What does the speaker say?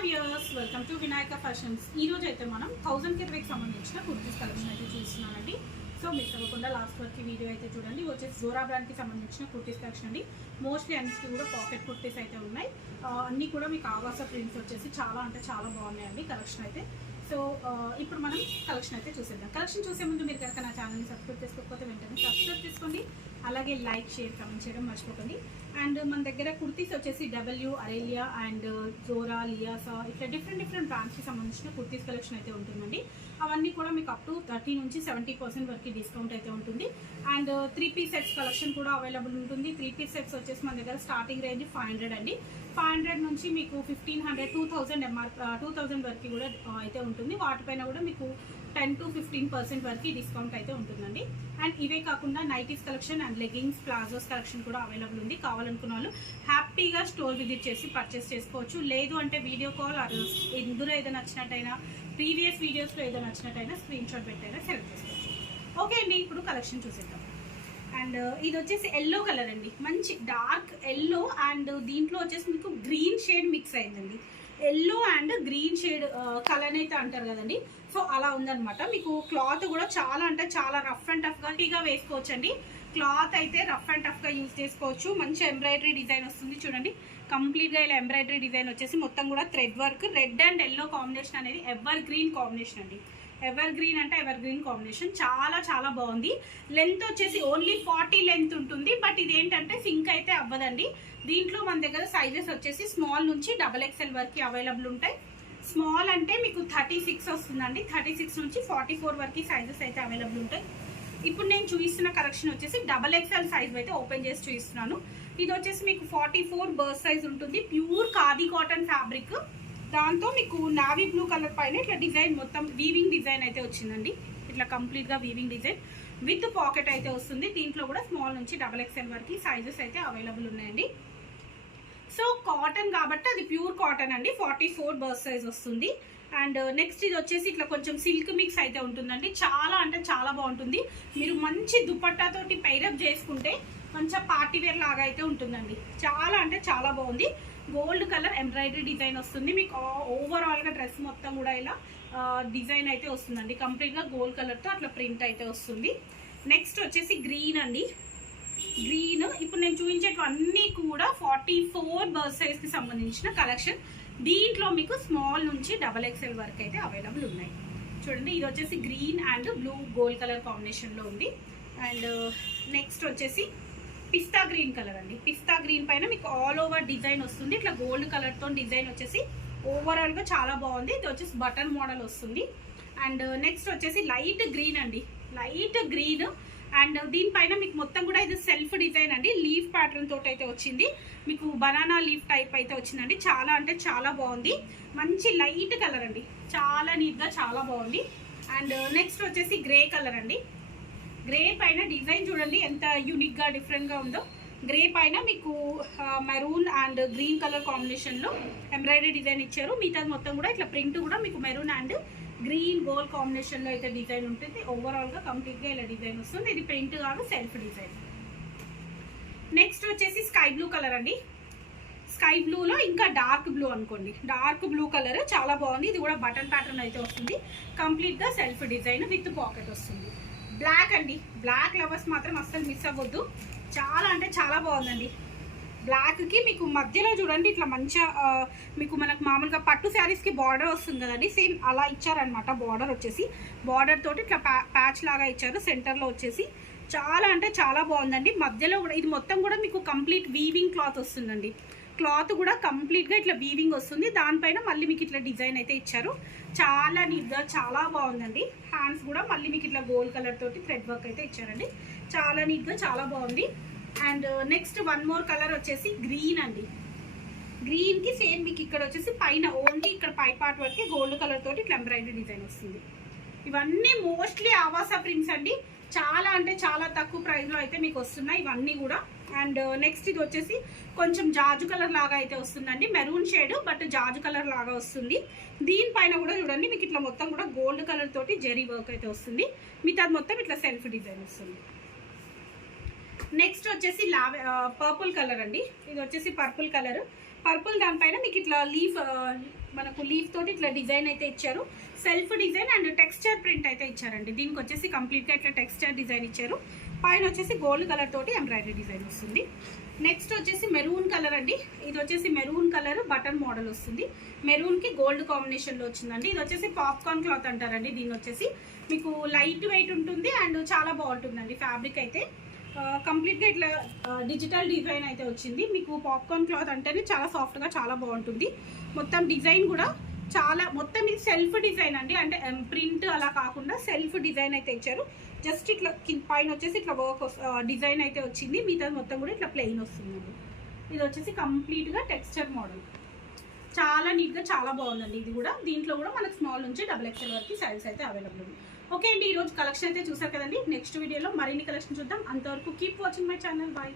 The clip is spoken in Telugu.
Hi viewers, welcome to Vinayaka fashions. ఈ రోజు అయితే మనం 1000 కి సంబంధించిన కుర్తీస్ కలెక్షన్ అయితే చూస్తున్నానండి. సో మిస్ అవ్వకుండా లాస్ట్ వరకు వీడియో అయితే చూడండి. వచ్చేసి జోరా బ్రాండ్కి సంబంధించిన కుర్తీస్ కలెక్షన్ అండి. మోస్ట్లీ అన్నిటికీ కూడా పాకెట్ కుర్తీస్ అయితే ఉన్నాయి. అన్నీ కూడా మీకు ఆవాస ప్రింట్స్ వచ్చేసి చాలా అంటే చాలా బాగున్నాయండి కలెక్షన్ అయితే. సో ఇప్పుడు మనం కలెక్షన్ అయితే చూసేద్దాం. కలెక్షన్ చూసే ముందు మీరు కనుక నా ఛానల్ని సబ్స్క్రైబ్ చేసుకోకపోతే వెంటనే సబ్స్క్రైబ్ చేసుకోండి. అలాగే లైక్, షేర్, కమెంట్ చేయడం మర్చిపోకండి. అండ్ మన దగ్గర కుర్తీస్ వచ్చేసి డబ్ల్యూ, అరేలియా అండ్ జోరా, లియాసా ఇట్లా డిఫరెంట్ బ్రాండ్స్కి సంబంధించిన కుర్తీస్ కలెక్షన్ అయితే ఉంటుందండి. అవన్నీ కూడా మీకు అప్ టు 30 నుంచి 70% వరకు డిస్కౌంట్ అయితే ఉంటుంది. అండ్ 3 పీస్ సెట్స్ కలెక్షన్ కూడా అవైలబుల్ ఉంటుంది. 3 పీస్ సెట్స్ వచ్చేసి మన దగ్గర స్టార్టింగ్ రేంజ్ 500 అండి. 500 నుంచి మీకు 1500, 2000 వరకు కూడా అయితే ఉంటుంది. వాటిపైన కూడా మీకు 10 to 15% వరకు డిస్కౌంట్ అయితే ఉంటుందండి. అండ్ ఇవే కాకుండా nighties collection and leggings, palazzos collection కూడా అవైలబుల్ ఉంది. కావాలనుకున్న వాళ్ళు హ్యాపీగా స్టోర్ విజిట్ చేసి పర్చేస్ చేసుకోవచ్చు. లేదు అంటే వీడియో కాల్ ఇందులో ఏదో నచ్చినట్టయినా, ప్రీవియస్ వీడియోస్లో ఏదో నచ్చినట్టయినా స్క్రీన్ షాట్ పెట్టైనా సెలెక్ట్ చేసుకోవచ్చు. ఓకే అండి, ఇప్పుడు కలెక్షన్ చూసేద్దాం. అండ్ ఇది వచ్చేసి ఎల్లో కలర్ అండి, మంచి డార్క్ ఎల్లో అండ్ దీంట్లో వచ్చేసి మీకు గ్రీన్ షేడ్ మిక్స్ అయిందండి. Yellow and green shade colour అయితే అంటారు కదండి, సో అలా ఉందనమాట. మీకు క్లాత్ కూడా చాలా అంటే చాలా రఫ్ అండ్ టఫ్గా వేసుకోవచ్చు అండి. క్లాత్ అయితే రఫ్ అండ్ టఫ్గా యూజ్ చేసుకోవచ్చు. మంచి ఎంబ్రాయిడరీ డిజైన్ వస్తుంది చూడండి. కంప్లీట్గా ఇలా ఎంబ్రాయిడరీ డిజైన్ వచ్చేసి మొత్తం కూడా thread work. Red and yellow combination అనేది ఎవర్ గ్రీన్ కాంబినేషన్ అండి. ఎవర్ గ్రీన్ అంటే ఎవర్ గ్రీన్ కాంబినేషన్ చాలా చాలా బాగుంది. లెంత్ వచ్చేసి ఓన్లీ 40 లెంత్ ఉంటుంది. బట్ ఇది ఏంటంటే సింక్ అయితే అవ్వదండి. దీంట్లో మన దగ్గర సైజెస్ వచ్చేసి స్మాల్ నుంచి XXL వరకు అవైలబుల్ ఉంటాయి. స్మాల్ అంటే మీకు 36 వస్తుందండి. 36 నుంచి 44 వరకు సైజెస్ అయితే అవైలబుల్ ఉంటాయి. ఇప్పుడు నేను చూపిస్తున్న కలెక్షన్ వచ్చేసి XXL సైజ్ అయితే ఓపెన్ చేసి చూపిస్తున్నాను. ఇది వచ్చేసి మీకు 44 బర్త్ సైజ్ ఉంటుంది. Pure khadi cotton fabric. దాంతో మీకు నావీ బ్లూ కలర్ పైన ఇట్లా డిజైన్ మొత్తం వీవింగ్ డిజైన్ అయితే వచ్చిందండి. ఇట్లా కంప్లీట్గా వీవింగ్ డిజైన్ విత్ పాకెట్ అయితే వస్తుంది. దీంట్లో కూడా స్మాల్ నుంచి XXL వరకు సైజెస్ అయితే అవైలబుల్ ఉన్నాయండి. సో కాటన్ కాబట్టి అది ప్యూర్ కాటన్ అండి. 44 బర్త్ సైజ్ వస్తుంది. అండ్ నెక్స్ట్ ఇది వచ్చేసి ఇట్లా కొంచెం సిల్క్ మిక్స్ అయితే ఉంటుందండి. చాలా అంటే చాలా బాగుంటుంది. మీరు మంచి దుపట్టాతోటి పైరప్ చేసుకుంటే మంచిగా పార్టీ వేర్ లాగా అయితే ఉంటుందండి. చాలా అంటే చాలా బాగుంది. గోల్డ్ కలర్ ఎంబ్రాయిడరీ డిజైన్ వస్తుంది. మీకు ఓవరాల్గా డ్రెస్ మొత్తం కూడా ఇలా డిజైన్ అయితే వస్తుందండి. కంప్లీట్గా గోల్డ్ కలర్తో అట్లా ప్రింట్ అయితే వస్తుంది. నెక్స్ట్ వచ్చేసి గ్రీన్ అండి. గ్రీన్ ఇప్పుడు నేను చూపించేటివన్నీ కూడా 44 బర్త్ సైజ్కి సంబంధించిన కలెక్షన్. దీంట్లో మీకు స్మాల్ నుంచి XXL వరకు అయితే అవైలబుల్ ఉన్నాయి. చూడండి, ఇది వచ్చేసి green and blue gold colour కాంబినేషన్లో ఉంది. అండ్ నెక్స్ట్ వచ్చేసి పిస్తా గ్రీన్ కలర్ అండి. పిస్తా గ్రీన్ పైన మీకు ఆల్ ఓవర్ డిజైన్ వస్తుంది. ఇట్లా గోల్డ్ కలర్తో డిజైన్ వచ్చేసి ఓవరాల్గా చాలా బాగుంది. ఇది వచ్చేసి బటన్ మోడల్ వస్తుంది. అండ్ నెక్స్ట్ వచ్చేసి లైట్ గ్రీన్ అండి. లైట్ గ్రీన్ అండ్ దీనిపైన మీకు మొత్తం కూడా ఇది సెల్ఫ్ డిజైన్ అండి. లీఫ్ ప్యాటర్న్ తోటి అయితే వచ్చింది. మీకు బనానా లీఫ్ టైప్ అయితే వచ్చిందండి. చాలా అంటే చాలా బాగుంది. మంచి లైట్ కలర్ అండి. చాలా నీట్గా చాలా బాగుంది. అండ్ నెక్స్ట్ వచ్చేసి గ్రే కలర్ అండి. గ్రే పైన డిజైన్ చూడండి ఎంత యూనిక్గా డిఫరెంట్గా ఉందో. గ్రే పైన మీకు మెరూన్ అండ్ గ్రీన్ కలర్ కాంబినేషన్లో ఎంబ్రాయిడరీ డిజైన్ ఇచ్చారు. మిగతా మొత్తం కూడా ఇట్లా ప్రింట్ కూడా మీకు మెరూన్ అండ్ గ్రీన్ గోల్డ్ కాంబినేషన్లో అయితే డిజైన్ ఉంటుంది. ఓవరాల్గా కంప్లీట్గా ఇలా డిజైన్ వస్తుంది. ఇది ప్రింట్ కాదు, సెల్ఫ్ డిజైన్. నెక్స్ట్ వచ్చేసి స్కై బ్లూ కలర్ అండి. స్కై బ్లూలో ఇంకా డార్క్ బ్లూ అనుకోండి. డార్క్ బ్లూ కలర్ చాలా బాగుంది. ఇది కూడా బటన్ ప్యాటర్న్ అయితే వస్తుంది. కంప్లీట్గా సెల్ఫ్ డిజైన్ విత్ పాకెట్ వస్తుంది. బ్లాక్ అండి. బ్లాక్ లవర్స్ మాత్రం అస్సలు మిస్ అవ్వద్దు. చాలా అంటే చాలా బాగుందండి. బ్లాక్కి మీకు మధ్యలో చూడండి ఇట్లా మంచిగా మీకు మనకు మామూలుగా పట్టు శారీస్కి బార్డర్ వస్తుంది కదండి, సేమ్ అలా ఇచ్చారనమాట. బార్డర్ వచ్చేసి బార్డర్ తోటి ఇట్లా ప్యాచ్ లాగా ఇచ్చారు. సెంటర్లో వచ్చేసి చాలా అంటే చాలా బాగుందండి. మధ్యలో కూడా ఇది మొత్తం కూడా మీకు కంప్లీట్ వీవింగ్ క్లాత్ వస్తుందండి. క్లాత్ కూడా కంప్లీట్గా ఇట్లా వీవింగ్ వస్తుంది. దానిపైన మళ్ళీ మీకు ఇట్లా డిజైన్ అయితే ఇచ్చారు. చాలా నీట్గా చాలా బాగుందండి. హ్యాండ్స్ కూడా మళ్ళీ మీకు ఇట్లా గోల్డ్ కలర్ తోటి థ్రెడ్ వర్క్ అయితే ఇచ్చారండి. చాలా నీట్గా చాలా బాగుంది. And next one more colour వచ్చేసి గ్రీన్ అండి. గ్రీన్కి సేమ్ మీకు ఇక్కడ వచ్చేసి పైన ఓన్లీ ఇక్కడ పై పార్ట్ వరకు గోల్డ్ కలర్ తోటి ఇట్లా ఎంబ్రాయిడరీ డిజైన్ వస్తుంది. ఇవన్నీ మోస్ట్లీ ఆవాస ప్రింట్స్ అండి. చాలా అంటే చాలా తక్కువ ప్రైస్లో అయితే మీకు వస్తున్నాయి ఇవన్నీ కూడా. అండ్ నెక్స్ట్ ఇది వచ్చేసి కొంచెం జాజు కలర్ లాగా అయితే వస్తుందండి. Maroon shade but Jaju colour లాగా వస్తుంది. దీనిపైన కూడా చూడండి మీకు ఇట్లా మొత్తం కూడా గోల్డ్ కలర్ తోటి జెరీ వర్క్ అయితే వస్తుంది. మిగతా మొత్తం ఇట్లా సెల్ఫ్ డిజైన్ వస్తుంది. నెక్స్ట్ వచ్చేసి పర్పుల్ కలర్ అండి. ఇది వచ్చేసి పర్పుల్ కలర్. పర్పుల్ దానిపైన మీకు ఇట్లా లీఫ్ మనకు లీఫ్ తోటి ఇట్లా డిజైన్ అయితే ఇచ్చారు. Self design and texture print అయితే ఇచ్చారండి. దీనికి వచ్చేసి కంప్లీట్గా ఇట్లా టెక్స్చర్ డిజైన్ ఇచ్చారు. పైన వచ్చేసి గోల్డ్ కలర్ తోటి ఎంబ్రాయిడరీ డిజైన్ వస్తుంది. నెక్స్ట్ వచ్చేసి మెరూన్ కలర్ అండి. ఇది వచ్చేసి మెరూన్ కలర్ బటన్ మోడల్ వస్తుంది. మెరూన్కి గోల్డ్ కాంబినేషన్లో వచ్చిందండి. ఇది వచ్చేసి పాప్కార్న్ క్లాత్ అంటారండి. దీని వచ్చేసి మీకు లైట్ వెయిట్ ఉంటుంది అండ్ చాలా బాగుంటుందండి. ఫ్యాబ్రిక్ అయితే కంప్లీట్గా ఇట్లా డిజిటల్ డిజైన్ అయితే వచ్చింది. మీకు పాప్కార్న్ క్లాత్ అంటేనే చాలా సాఫ్ట్గా చాలా బాగుంటుంది. మొత్తం డిజైన్ కూడా చాలా మొత్తం ఇది సెల్ఫ్ డిజైన్ అండి. అంటే ప్రింట్ అలా కాకుండా సెల్ఫ్ డిజైన్ అయితే ఇచ్చారు. జస్ట్ ఇట్లా పైన వచ్చేసి ఇట్లా వర్క్ డిజైన్ అయితే వచ్చింది. మిగతా మొత్తం కూడా ఇట్లా ప్లెయిన్ వస్తుందండి. ఇది వచ్చేసి కంప్లీట్గా టెక్స్చర్ మోడల్ చాలా నీట్గా చాలా బాగుందండి. ఇది కూడా దీంట్లో కూడా మనకు స్మాల్ నుంచి XXL వరకు సైజ్ అయితే అవైలబుల్ ఉంది. ఓకే అండి, ఈరోజు కలెక్షన్ అయితే చూసారు కదండి. నెక్స్ట్ వీడియోలో మరిన్ని కలెక్షన్ చూద్దాం. అంతవరకు keep watching my channel. Bye.